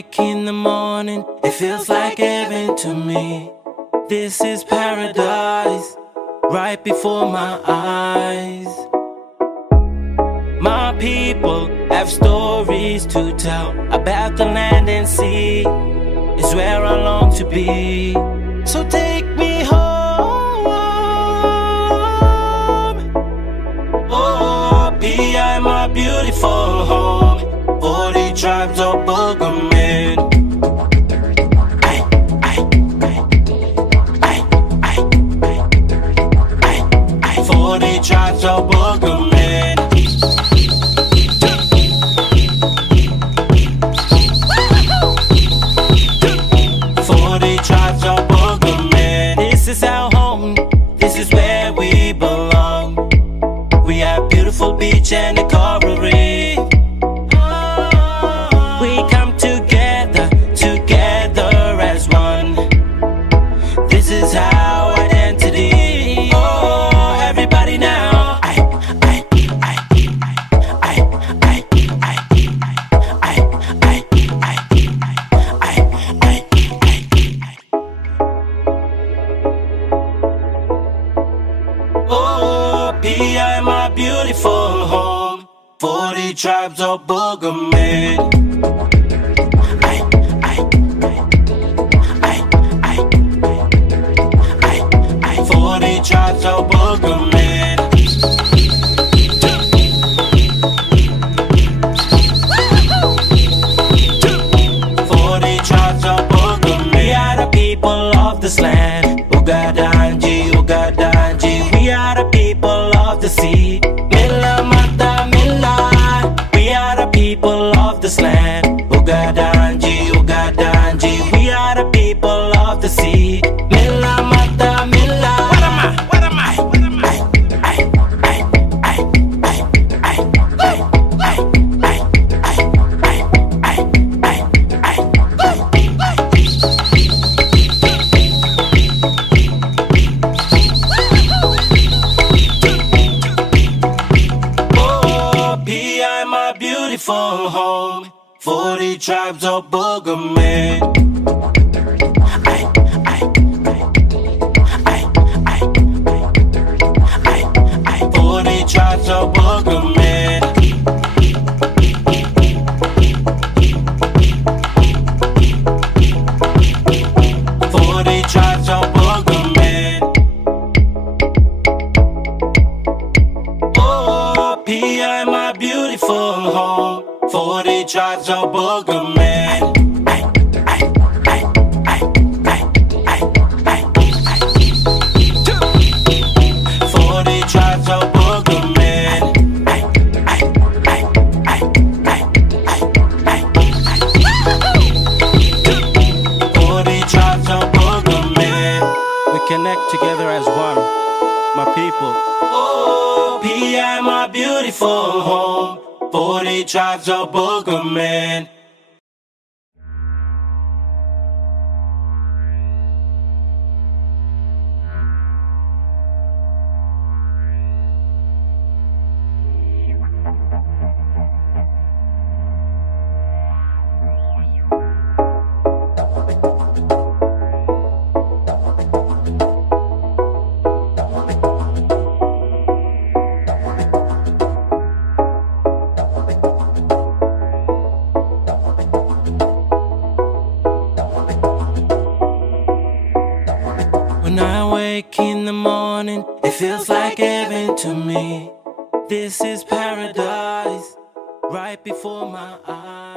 wake in the morning, it feels like heaven to me. This is paradise, right before my eyes. My people have stories to tell about the land and sea. It's where I long to be. So take me home. Oh, PI, my beautiful home. 40 tribes of Boogerman. 40 tribes of Boogerman. 40 tribes of Boogerman. This is our home, this is where we belong. We have beautiful beach and a coral reef. We come together, together as one. This is our identity. Oh, everybody now. Oh, PI, my beautiful home. 40 tribes of Boogerman. 40 tribes of Boogerman. 40 tribes of Boogerman. We are the people of this land. Ugadanji, Ugadanji. We are the people of the sea. Milla Mata Milla. We are the people of this land. Ugadanji, Ugadanji. We are the people of the sea. Milla Mata Milla. What am I? Oh, PI, my beautiful home. 40 tribes of Boogerman. 40 tribes of Boogerman. 40 tribes of Boogerman. Oh, PI, my beautiful home. 40 tribes of Boogerman. 40 tribes of Boogerman. 40 tribes of Boogerman. We connect together as one, my people. Oh, PI, my beautiful home. 40 tribes of Boogerman. When I wake in the morning, it feels like heaven to me. This is paradise, right before my eyes.